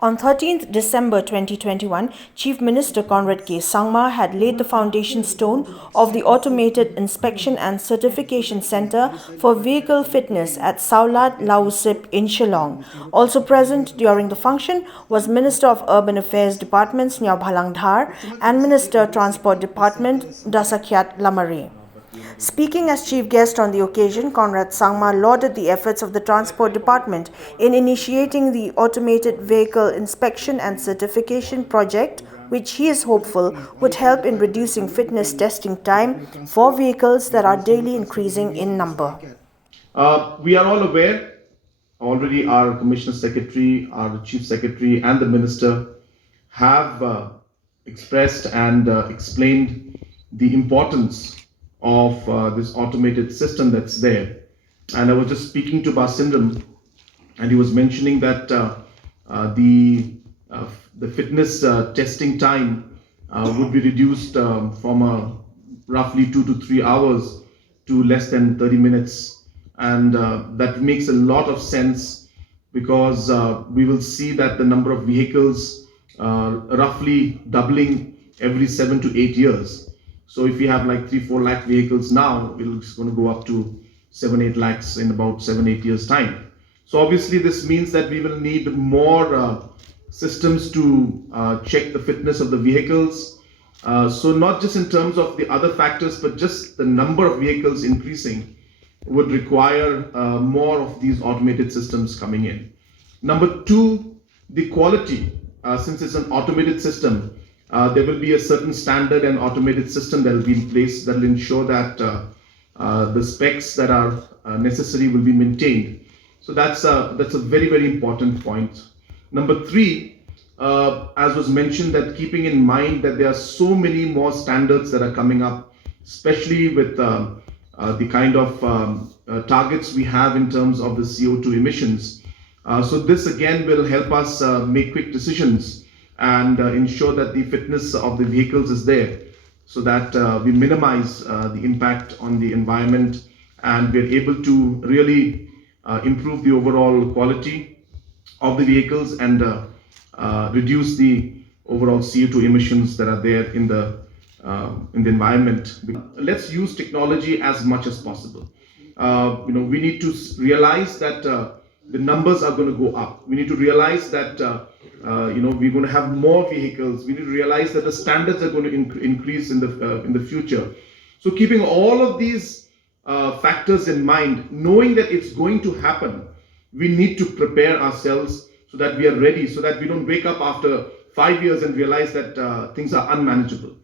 On 13th December 2021, Chief Minister CONRAD SANGMA had laid the foundation stone of the Automated Inspection and Certification Centre for Vehicle Fitness at SAWLAD LAW-U-SIB in Shillong. Also present during the function was Minister of Urban Affairs Department SNIAWBHALANG DHAR and Minister Transport Department DASAKHIAT LAMARE. Speaking as chief guest on the occasion, CONRAD SANGMA lauded the efforts of the Transport Department in initiating the Automated Vehicle Inspection and Certification project, which he is hopeful would help in reducing fitness testing time for vehicles that are daily increasing in number. We are all aware, already our Commissioner Secretary, our Chief Secretary and the Minister have expressed and explained the importance of this automated system that's there. And I was just speaking to Basindram, and he was mentioning that the fitness testing time would be reduced from roughly 2 to 3 hours to less than 30 minutes. And that makes a lot of sense because we will see that the number of vehicles roughly doubling every 7 to 8 years. So if we have like 3-4 lakh vehicles now, it's going to go up to 7-8 lakhs in about 7-8 years time. So obviously this means that we will need more systems to check the fitness of the vehicles. So not just in terms of the other factors, but just the number of vehicles increasing would require more of these automated systems coming in. Number two, the quality. Since it's an automated system, there will be a certain standard and automated system that will be in place that will ensure that the specs that are necessary will be maintained. So that's a very, very important point. Number three, as was mentioned, that keeping in mind that there are so many more standards that are coming up, especially with the kind of targets we have in terms of the CO2 emissions. So this again will help us make quick decisions and ensure that the fitness of the vehicles is there so that we minimize the impact on the environment and we're able to really improve the overall quality of the vehicles and reduce the overall CO2 emissions that are there in the environment. Let's use technology as much as possible. We need to realize that the numbers are going to go up. We need to realize that we're going to have more vehicles. We need to realize that the standards are going to increase in the future. So keeping all of these factors in mind, knowing that it's going to happen, we need to prepare ourselves so that we are ready, so that we don't wake up after 5 years and realize that things are unmanageable.